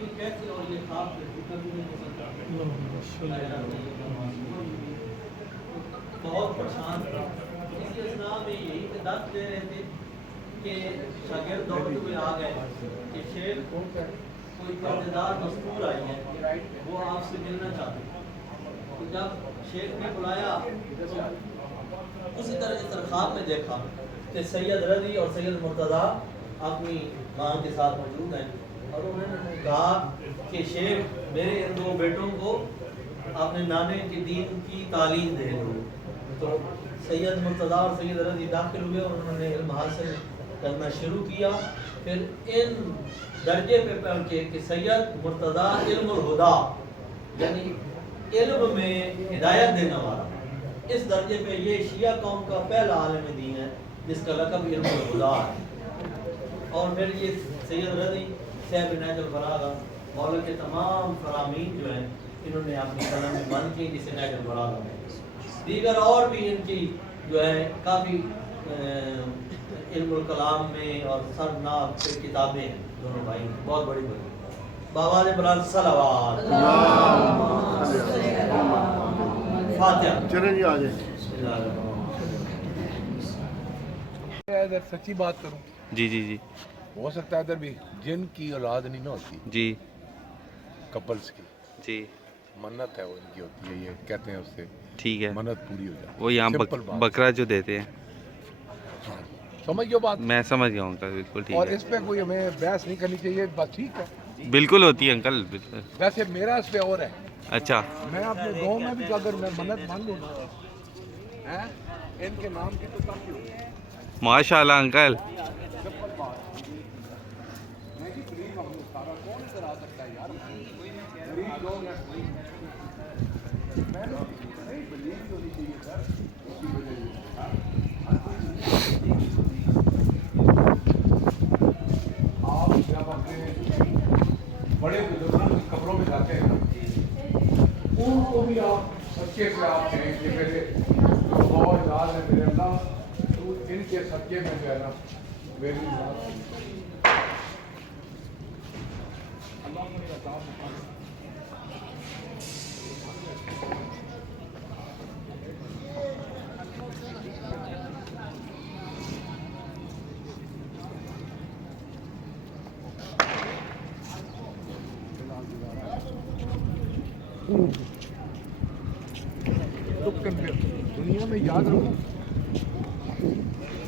یہ کیسے اور یہ خواب سے ذکر بھی نہیں ہو سکتا، بہت پریشان تھا۔ اسی اثناء میں یہی درد دے رہے تھے کہ شاگرد دوڑتے ہوئے آ گئے کہ شیخ کوئی پردیدار مذکور آئی ہے، وہ آپ سے ملنا چاہتے ہیں۔ تو جب شیخ نے بلایا تو اسی طرح اس طرح خواب میں دیکھا کہ سید رضی اور سید مرتضیٰ اپنی ماں کے ساتھ موجود ہیں، اور انہوں نے کہا کہ شیخ میرے ان دو بیٹوں کو اپنے نانے کے دین کی تعلیم دے دو۔ تو سید مرتضیٰ اور سید رضی داخل ہوئے اور انہوں نے علم حاصل کرنا شروع کیا۔ پھر ان درجے پہ پہنچے کہ سید مرتضیٰ علم الہدا، یعنی علم میں ہدایت دینے والا، اس درجے پہ یہ شیعہ قوم کا پہلا عالم دین ہے جس کا لقب علم الہدا ہے۔ اور پھر یہ سید رضی صاحب نہج البلاغہ، مولا کے تمام فرامین جو ہیں انہوں نے اپنی قلم میں بند کی، جسے نہج البلاغہ میں دیگر اور بھی ان کی جو ہے کافی علم الکلام میں اور سرناب پہ کتابیں ہیں دونوں بھائی، بہت بڑی بڑی۔ بابا نے بلند صلوات فاتحہ۔ چلیں جی آگے۔ ادھر سچی بات کروں، جی جی جی ہو سکتا ہے ادھر بھی جن کی اولاد نہیں نہ ہوتی، جی کپلز کی جی منت ہے، وہ ان کی ہوتی ہے، یہ کہتے ہیں اس سے ٹھیک ہے، منت پوری ہو جاتی ہے۔ وہ یہاں سمپل بات، بکرا جو دیتے ہیں، سمجھ گئے بات؟ میں سمجھ گیا ہوں انکل، بالکل اور ٹھیک اس پہ کوئی ہمیں بحث نہیں کرنی چاہیے، بات ٹھیک ہے۔ ہے، بالکل ہوتی ہے انکل، بالکل۔ ویسے میرا اس پہ اور ہے، اچھا میں اپنے گاؤں میں بھی اگر میں منت مان لوں نا ان کے نام کی تو کافی ہوگی۔ ماشاء اللہ انکل۔ سمپل بات، میں بھی غریب ہوں، سارا کون ادھر آ سکتا ہے یار، غریب لوگ ہیں، میں نہیں بلیو ہونی چاہیے سر، اسی وجہ سے آپ جب اپنے بڑے بزرگوں کی قبروں میں جاتے ہیں ان کو بھی آپ سچے سے آپ کہیں کہ میرے جو بہت اجاز ہے میرے اللہ، تو ان کے سچے میں جو ہے نا میری اللہ کو میرا کام دنیا میں یاد رکھو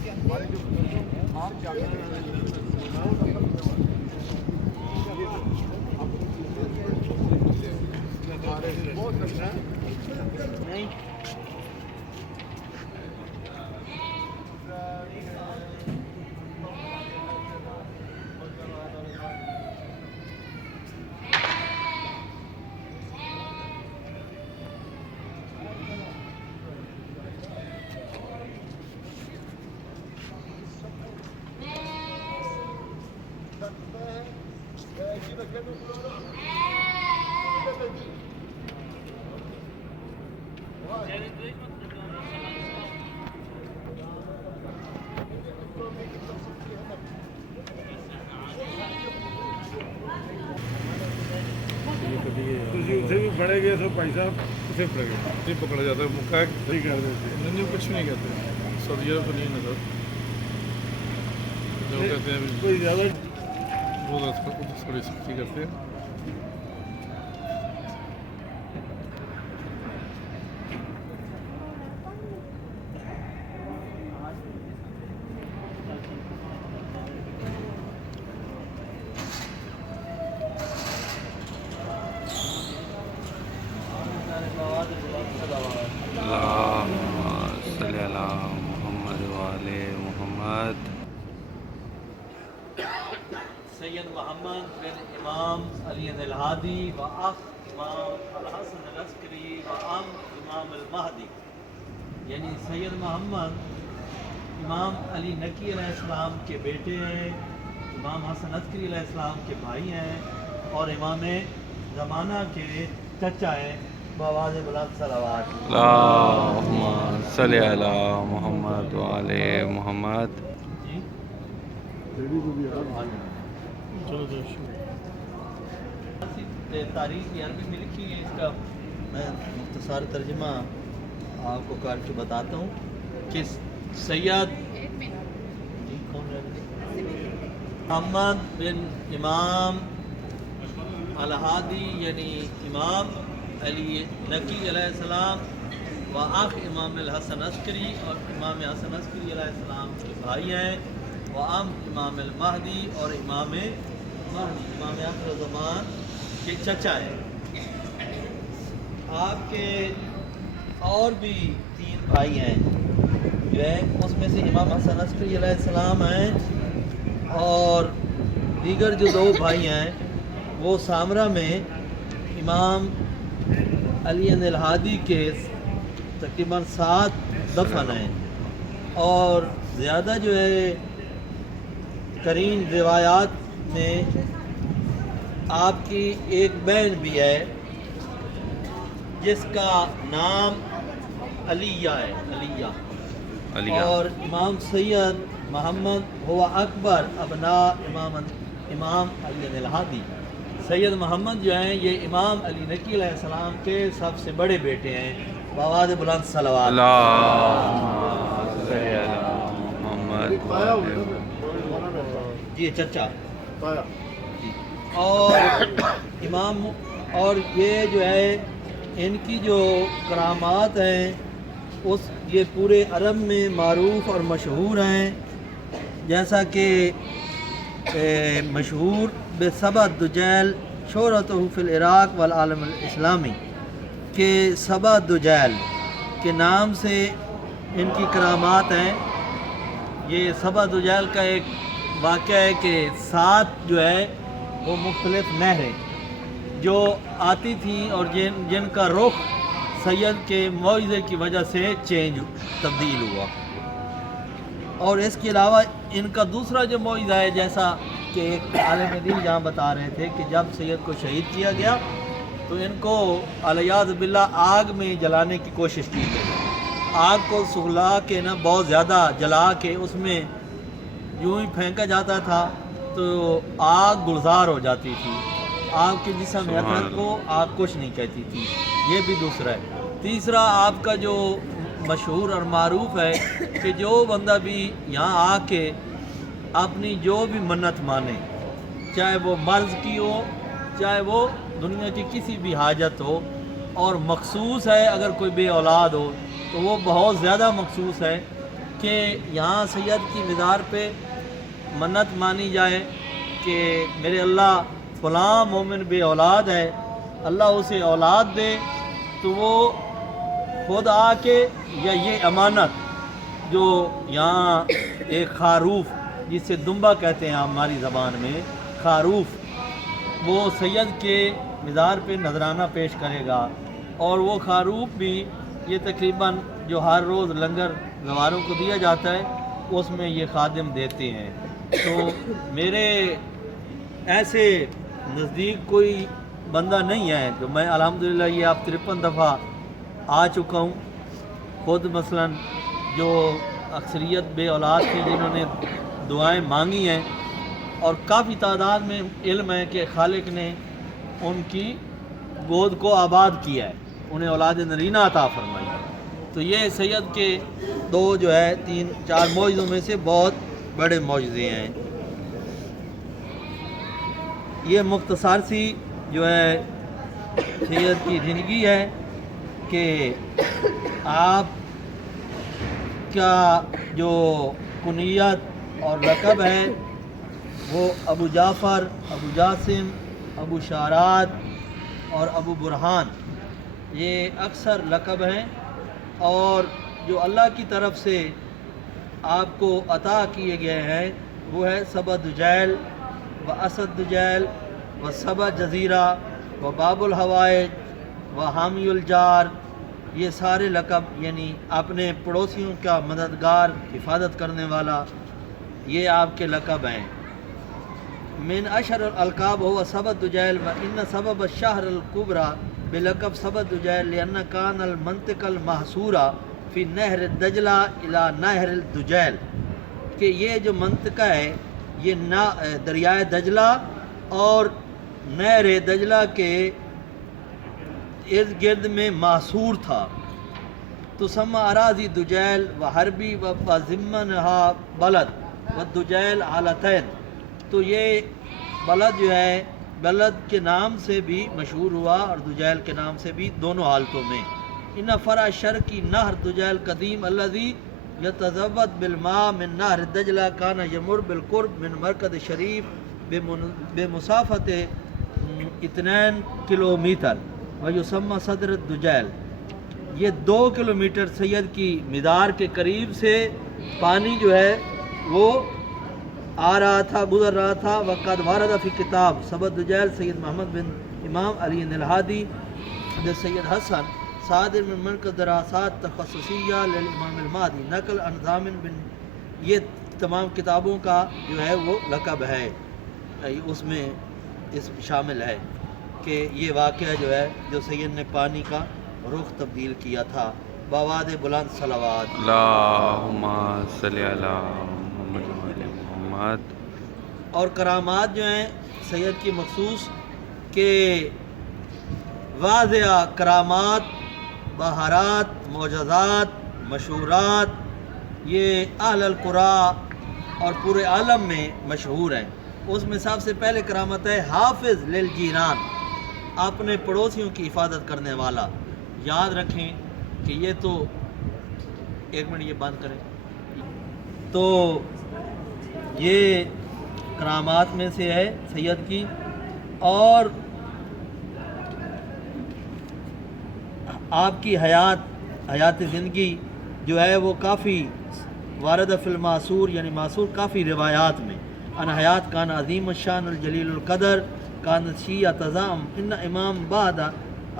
ہمارے جو آپ کیا بہت اچھا ہے۔ اسے بھی پڑے گئے تو بھائی صاحب اسے پڑے گئے نہیں پکڑا جاتا ہے، مکہ صحیح کر دیتے ہیں، کچھ نہیں کہتے سعودی عرب تو نہیں نظر جو کہتے ہیں کوئی زیادہ وہ تھوڑی سختی کرتے ہیں۔ صلی اللہ محمد وعلى محمد۔ سید محمد بن امام علی الہادی و اخ امام الحسن العسکری و ام امام المہدی، یعنی سید محمد امام علی نقی علیہ السلام کے بیٹے ہیں، امام حسن عسکری علیہ السلام کے بھائی ہیں، اور امام زمانہ کے چچا ہیں۔ بآواز بلند صلوات۔ اللہم صلی علی محمد وعلى محمد۔ جی چلو تاریخ عربی میں لکھی ہے، اس کا میں مختصر ترجمہ آپ کو کر کے بتاتا ہوں کہ سید جی کون محمد بن امام الہادی یعنی امام علی نقی علیہ السلام و آخ امام الحسن عسکری، اور امام حسن عسکری علیہ السلام کے بھائی ہیں، و امام المہدی اور امام مہدی امام آخر زمان کے چچا ہیں۔ آپ کے اور بھی 3 بھائی ہیں جو ہے، اس میں سے امام حسن عسکری علیہ السلام ہیں، اور دیگر جو 2 بھائی ہیں وہ سامرہ میں امام علی الہادی کے تقریباً 7 دفن ہیں، اور زیادہ جو ہے ترین روایات میں آپ کی ایک بہن بھی ہے جس کا نام علیہ ہے، علیہ، اور امام سید محمد ہوا اکبر ابناء امام علی الہادی۔ سید محمد جو ہیں یہ امام علی نقی علیہ السلام کے سب سے بڑے بیٹے ہیں، بآواز بلند صلوات۔ جی چچا جی، اور امام، اور یہ جو ہے ان کی جو کرامات ہیں یہ پورے عرب میں معروف اور مشہور ہیں، جیسا کہ مشہور بسبع الدجیل شہرتہ فی العراق والعالم الاسلامی، کہ سبع الدجیل کے نام سے ان کی کرامات ہیں۔ یہ سبع الدجیل کا ایک واقعہ ہے کہ 7 جو ہے وہ مختلف نہریں جو آتی تھیں اور جن کا رخ سید کے معجزے کی وجہ سے تبدیل ہوا، اور اس کے علاوہ ان کا دوسرا جو معجزہ ہے، جیسا کہ ایک عالم دین جہاں بتا رہے تھے کہ جب سید کو شہید کیا گیا تو ان کو علیاذ باللہ آگ میں جلانے کی کوشش کی گئی، آگ کو سگلا کے نا بہت زیادہ جلا کے اس میں یوں ہی پھینکا جاتا تھا تو آگ گلزار ہو جاتی تھی، آگ کے جسم اطہر کو آگ کچھ نہیں کہتی تھی۔ یہ بھی دوسرا ہے۔ تیسرا آپ کا جو مشہور اور معروف ہے کہ جو بندہ بھی یہاں آ کے اپنی جو بھی منت مانے، چاہے وہ مرض کی ہو، چاہے وہ دنیا کی کسی بھی حاجت ہو، اور مخصوص ہے اگر کوئی بے اولاد ہو تو وہ بہت زیادہ مخصوص ہے کہ یہاں سید کی مزار پہ منت مانی جائے کہ میرے اللہ فلاں مومن بے اولاد ہے، اللہ اسے اولاد دے، تو وہ خود آ کے یا یہ امانت جو یہاں ایک خروف جسے دمبا کہتے ہیں ہماری زبان میں، خروف، وہ سید کے مزار پہ نذرانہ پیش کرے گا، اور وہ خروف بھی یہ تقریباً جو ہر روز لنگر گواروں کو دیا جاتا ہے اس میں یہ خادم دیتے ہیں۔ تو میرے ایسے نزدیک کوئی بندہ نہیں ہے جو میں الحمدللہ یہ اب 53 دفعہ آ چکا ہوں، خود مثلاً جو اکثریت بے اولاد تھی جنہوں نے دعائیں مانگی ہیں، اور کافی تعداد میں علم ہے کہ خالق نے ان کی گود کو آباد کیا ہے، انہیں اولاد نرینہ عطا فرمائی ہے۔ تو یہ سید کے 2 جو ہے 3-4 معجزوں میں سے بہت بڑے معجزے ہیں۔ یہ مختصر سی جو ہے سید کی زندگی ہے کہ آپ کا جو کنیت اور لقب ہے وہ ابو جعفر، ابو جاسم، ابو شاراد اور ابو برہان، یہ اکثر لقب ہیں، اور جو اللہ کی طرف سے آپ کو عطا کیے گئے ہیں وہ ہے سبع دجیل و اسد دجیل و سبع جزیرہ و باب الحوائج و حامی الجار، یہ سارے لقب یعنی اپنے پڑوسیوں کا مددگار، حفاظت کرنے والا، یہ آپ کے لقب ہیں۔ من اشهر الالقاب هو سبع الدجیل وان سبب الشهر الكبرى بلقب سبع الدجیل لان كان المنطق المحصورہ فی نہر الدجلہ الى نہر الدجیل، کہ یہ جو منطقہ ہے یہ دریائے دجلہ اور نہر دجلہ کے ارد گرد میں محصور تھا. تسمى اراضی دجیل و حربی و ضمنها بلد و دجیل حالتین. تو یہ بلد جو ہے بلد کے نام سے بھی مشہور ہوا اور دجیل کے نام سے بھی دونوں حالتوں میں. ان فرع شرقی نہر دجیل قدیم الذي يتزود بالماء من نهر الدجلہ كان يمر بالقرب من مرکز شریف بمسافت 2 کلومیٹر ويسمى صدر الدجیل. یہ 2 کلومیٹر سید کی مدار کے قریب سے پانی جو ہے وہ آ رہا تھا، گزر رہا تھا. وقد وارد فی کتاب سبد دجیل سید محمد بن امام علی الہادی سید حسن صادر من مرکز دراسات تخصصیہ للامام المہدی نقل عن ضامن بن. یہ تمام کتابوں کا جو ہے وہ لقب ہے، اس میں اس شامل ہے کہ یہ واقعہ جو ہے جو سید نے پانی کا رخ تبدیل کیا تھا. بواد بلند صلوات. اللہم صلی علی محمد و علی محمد. اور کرامات جو ہیں سید کی مخصوص کہ واضح کرامات، بہارات، معجزات، مشہورات یہ اہل القرآ اور پورے عالم میں مشہور ہیں. اس میں سب سے پہلے کرامت ہے حافظ للجیران، اپنے پڑوسیوں کی حفاظت کرنے والا. یاد رکھیں کہ یہ تو 1 منٹ یہ بند کریں. تو یہ کرامات میں سے ہے سید کی. اور آپ کی حیات زندگی جو ہے وہ کافی وارد فی المعصور، یعنی معصور کافی روایات میں. ان حیات کان عظیم الشان الجلیل القدر کان شیعہ تزام ان امام بعد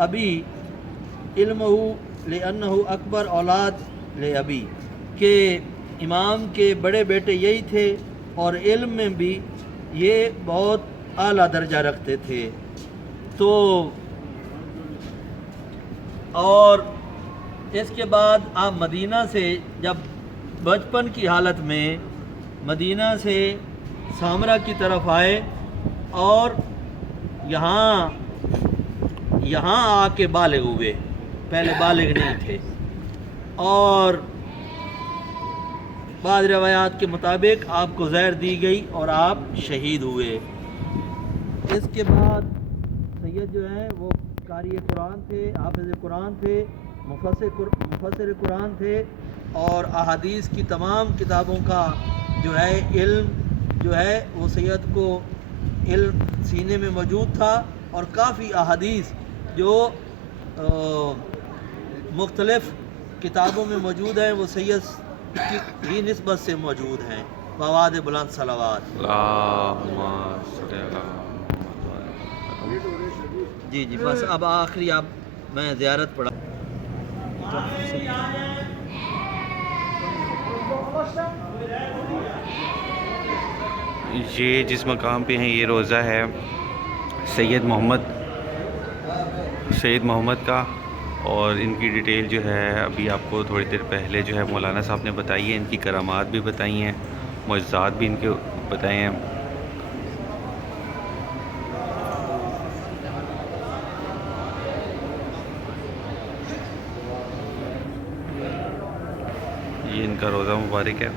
ابی علمہ لأنہ اکبر اولاد لابی. کہ امام کے بڑے بیٹے یہی تھے اور علم میں بھی یہ بہت اعلیٰ درجہ رکھتے تھے. تو اور اس کے بعد آپ مدینہ سے جب بچپن کی حالت میں مدینہ سے سامرا کی طرف آئے اور یہاں آ کے بالغ ہوئے، پہلے بالغ نہیں تھے. اور بعض روایات کے مطابق آپ کو زہر دی گئی اور آپ شہید ہوئے. اس کے بعد سید جو ہے وہ قاری قرآن تھے، حافظ قرآن تھے، مفسر قرآن تھے اور احادیث کی تمام کتابوں کا جو ہے علم جو ہے وہ سید کو علم سینے میں موجود تھا. اور کافی احادیث جو مختلف کتابوں میں موجود ہیں وہ سید کی ہی نسبت سے موجود ہیں. بواد بلند صلوات. اللہم صلی علی محمد و علی محمد. جی بس اب آخری اب میں زیارت پڑھا. یہ جس مقام پہ ہیں یہ روزہ ہے سید محمد کا، اور ان کی ڈیٹیل جو ہے ابھی آپ کو تھوڑی دیر پہلے جو ہے مولانا صاحب نے بتائی ہے. ان کی کرامات بھی بتائی ہیں، معجزات بھی ان کے بتائے ہیں. یہ ان کا روزہ مبارک ہے.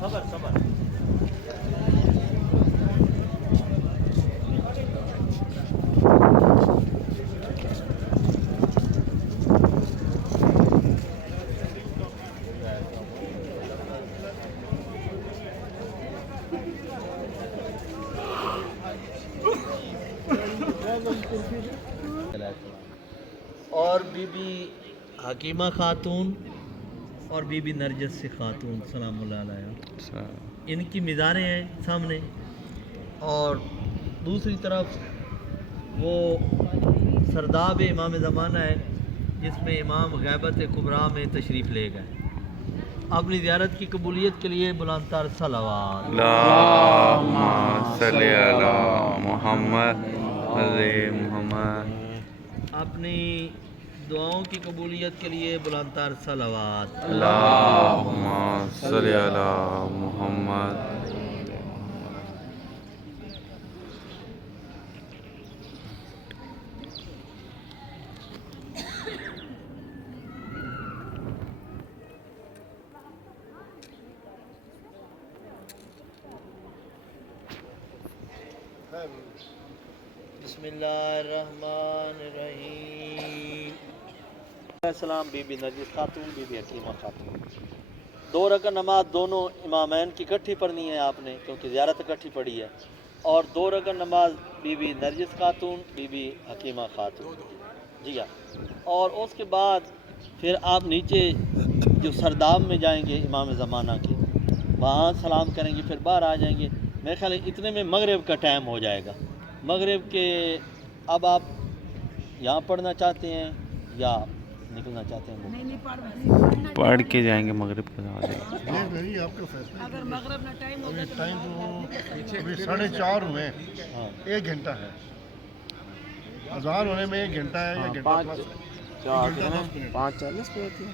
صبر صبر. اور بی بی حکیمہ خاتون اور بی بی نرجس خاتون سلام اللہ علیہ، ان کی مزاریں ہیں سامنے، اور دوسری طرف وہ سرداب امام زمانہ ہے جس میں امام غیبت کبریٰ میں تشریف لے گئے. اپنی زیارت کی قبولیت کے لیے بلند تر صلوات. اللہم صلی علی محمد محمد. اپنی دعاؤں کی قبولیت کے لیے بلند تر صلوات. اللہم صلی علی محمد. بسم اللہ الرحمن الرحیم. السلام بی بی نرجس خاتون، بی بی حکیمہ خاتون. 2 رکعت نماز دونوں امامین کی اکٹھی پڑھنی ہے آپ نے، کیونکہ زیارت اکٹھی پڑھی ہے. اور 2 رکعت نماز بی بی نرجس خاتون، بی بی حکیمہ خاتون. جی ہاں. اور اس کے بعد پھر آپ نیچے جو سرداب میں جائیں گے امام زمانہ کے، وہاں سلام کریں گے، پھر باہر آ جائیں گے. میرے خیال ہے اتنے میں مغرب کا ٹائم ہو جائے گا. مغرب کے اب آپ یہاں پڑھنا چاہتے ہیں یا نکلنا چاہتے ہیں؟ پڑھ کے جائیں گے مغرب کے بعد. آپ کا فیصلہ. اگر مغرب نہ ٹائم ہوگا تو ٹائم تو ابھی 4:30 ہوئے ہیں. ہاں 1 گھنٹہ ہے. اذان ہونے میں 1 گھنٹہ ہے یا گھنٹہ پلس ہے. 5:40 پہ ہوتی ہے.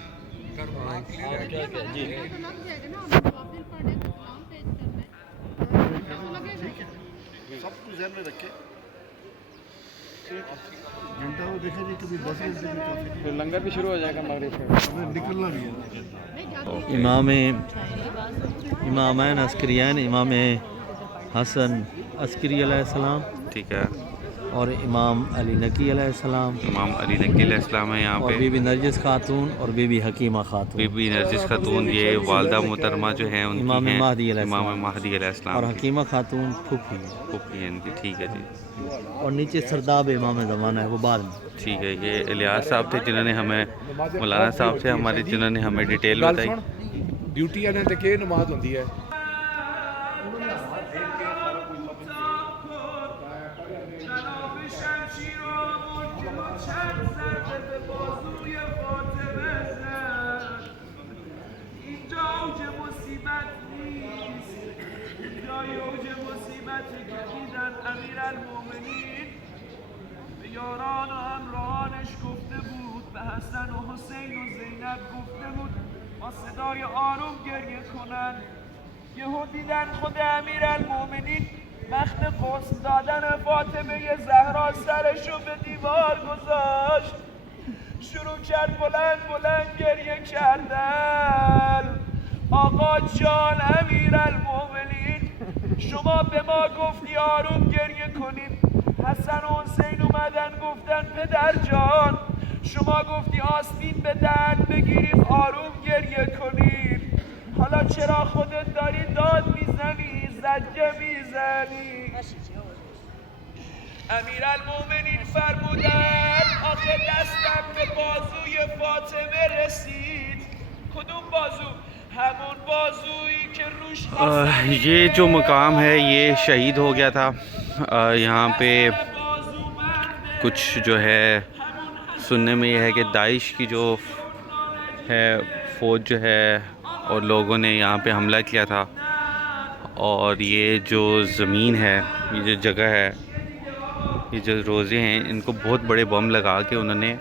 جی سب کچھ ذہن میں رکھے. گھنٹہ وہ دیکھیں جی کبھی 10 منٹ سے بھی کافی. پھر لنگر بھی شروع ہو جائے گا مغرب سے. ہمیں نکلنا بھی ہے. امامین عسکریین، امام حسن عسکری علیہ السلام ٹھیک ہے. اور امام علی نقی علیہ السلام، امام علی نقی علیہ السلام ہے یہاں اور پہ. بی بی نرجس خاتون اور بی بی حکیمہ خاتون، بی بی نرجس خاتون یہ والدہ محترمہ جو ہیں ان امام کی ہیں مہدی علیہ السلام، امام مہدی علیہ اور السلام کی حکیمہ خاتون پھوپھی ہے. پھوپھی ہیں ان کی. ٹھیک ہے جی. اور نیچے سرداب امام زمانہ ہے وہ بعد میں. ٹھیک ہے. یہ الیاس صاحب تھے جنہوں نے ہمیں، مولانا صاحب تھے ہمارے جنہوں نے ہمیں ڈیٹیل بتائی. ڈیوٹی آنے تک یہ نماز ہوتی ہے. یاران و همراهانش گفته بود، به حسن و حسین و زینب گفته بود با صدای آروم گریه کنن. یهو دیدن خود امیرالمومنین وقت غسل دادن فاطمه زهرا سرشو به دیوار گذاشت، شروع کرد بلند بلند گریه کردن. آقا جان امیرالمومنین، شما به ما گفتی آروم گریه کنیم. حسن و حسین اومدن گفتن پدر جان شما گفتی آستین به درد بگیریم آروم گریه کنیم، حالا چرا خودت داری داد میزنی زجه میزنی؟ امیرالمومنین فرمودن آخه دستم به بازوی فاطمه رسید. کدوم بازو؟ همون بازویی که روش یہ جو مقام ہے یہ شہید ہو گیا تھا. یہاں پہ کچھ جو ہے سننے میں یہ ہے کہ داعش کی جو ہے فوج جو ہے اور لوگوں نے یہاں پہ حملہ کیا تھا، اور یہ جو زمین ہے، یہ جو جگہ ہے، یہ جو روزے ہیں، ان کو بہت بڑے بم لگا کے انہوں نے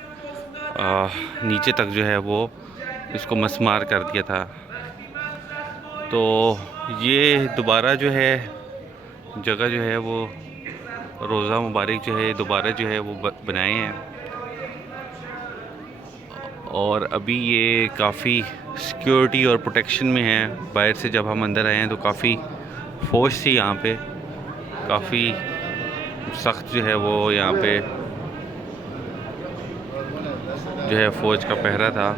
نیچے تک جو ہے وہ اس کو مسمار کر دیا تھا. تو یہ دوبارہ جو ہے جگہ جو ہے وہ روزہ مبارک جو ہے دوبارہ جو ہے وہ بنائے ہیں. اور ابھی یہ کافی سیکیورٹی اور پروٹیکشن میں ہے. باہر سے جب ہم اندر آئے ہیں تو کافی فوج تھی یہاں پہ, کافی سخت جو ہے وہ یہاں پہ جو ہے فوج کا پہرا تھا.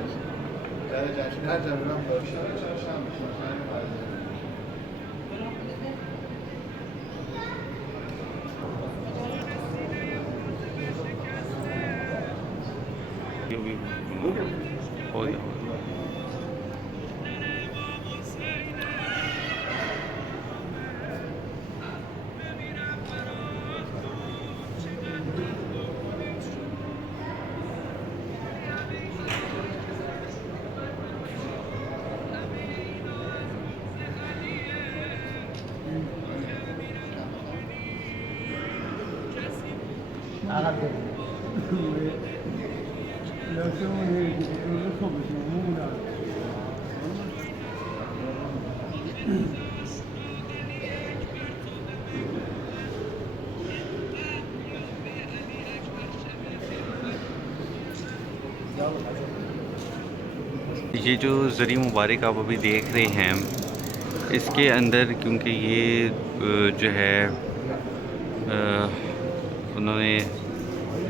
ہو گیا. یہ جو زری مبارک آپ ابھی دیکھ رہے ہیں, اس کے اندر کیونکہ یہ جو ہے انہوں نے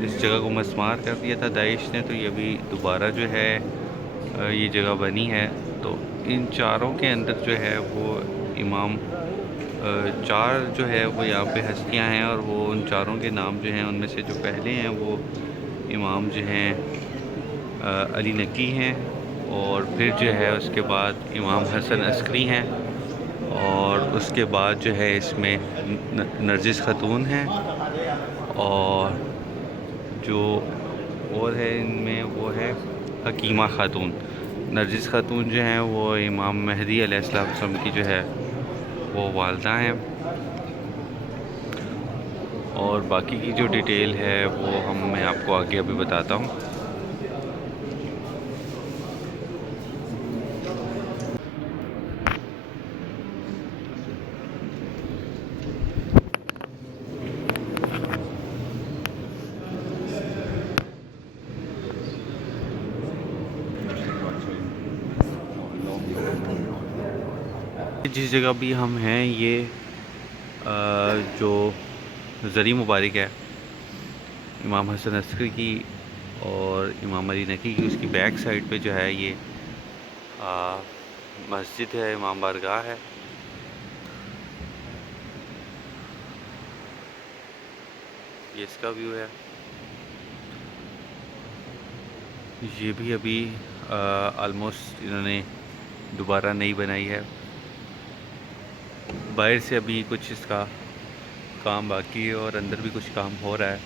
اس جگہ کو مسمار کر دیا تھا داعش نے, تو یہ ابھی دوبارہ جو ہے یہ جگہ بنی ہے. تو ان چاروں کے اندر جو ہے وہ امام چار جو ہے وہ یہاں پہ ہستیاں ہیں, اور وہ ان چاروں کے نام جو ہیں ان میں سے جو پہلے ہیں وہ امام جو ہیں علی نقی ہیں, اور پھر جو ہے اس کے بعد امام حسن عسکری ہیں, اور اس کے بعد جو ہے اس میں نرجس خاتون ہیں, اور جو اور ہے ان میں وہ ہے حکیمہ خاتون. نرجس خاتون جو ہیں وہ امام مہدی علیہ السلام کی جو ہے وہ والدہ ہیں, اور باقی کی جو ڈیٹیل ہے وہ میں آپ کو آگے ابھی بتاتا ہوں. جس جگہ بھی ہم ہیں یہ جو زری مبارک ہے امام حسن عسکری کی اور امام علی نقی کی, اس کی بیک سائڈ پہ جو ہے یہ مسجد ہے, امام بارگاہ ہے. یہ اس کا ویو ہے. یہ بھی ابھی آلموسٹ انہوں نے دوبارہ نئی بنائی ہے. باہر سے ابھی کچھ اس کا کام باقی ہے اور اندر بھی کچھ کام ہو رہا ہے.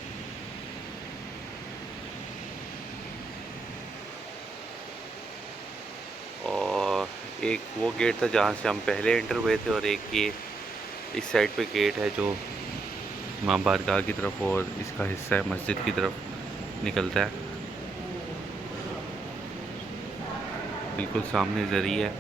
اور ایک وہ گیٹ تھا جہاں سے ہم پہلے انٹر ہوئے تھے, اور ایک یہ اس سائڈ پہ گیٹ ہے جو امام بارگاہ کی طرف اور اس کا حصہ ہے مسجد کی طرف نکلتا ہے. بالکل سامنے زری ہے.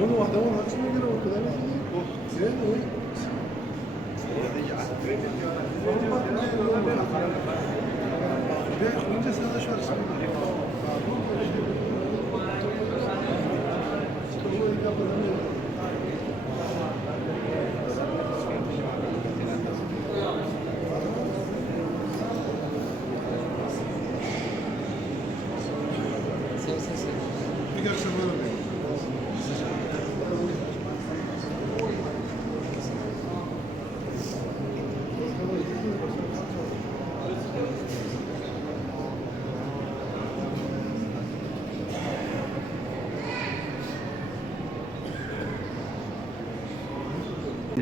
هون واحدة هون هكذا كده وكده زين وين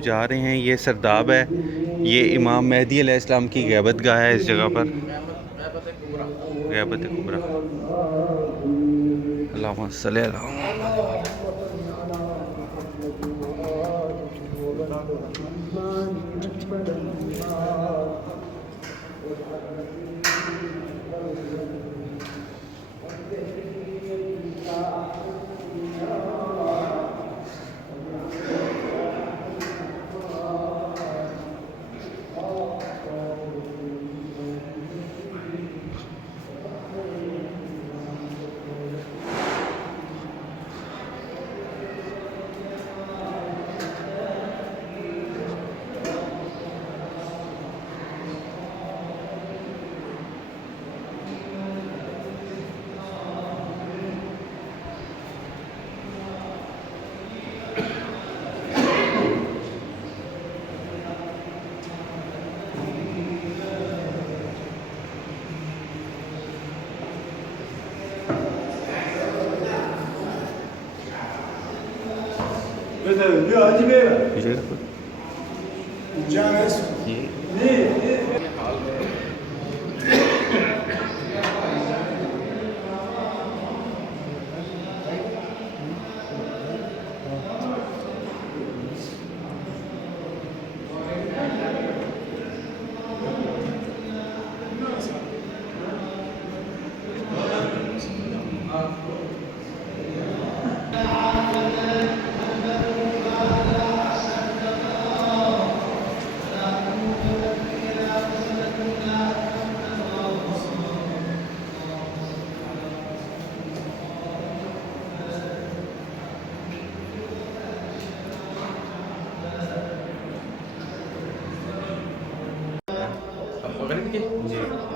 جا رہے ہیں. یہ سرداب ہے, یہ امام مہدی علیہ السلام کی غیبت گاہ ہے اس جگہ پر, غیبت کبریٰ. اللہم صلی اللہ.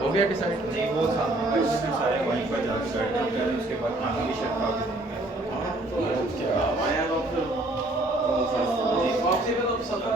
ہو گیا ڈیسائیڈ؟ نہیں وہ سارے وہیں پر جا کے بیٹھ جاتے ہیں, اس کے بعد کھانا بھی شیف کھا کے دیں گے. واپسی میں تو سفر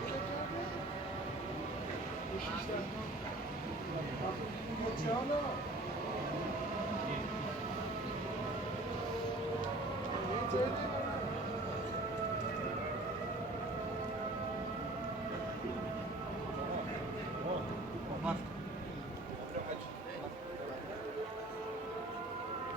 Thank you.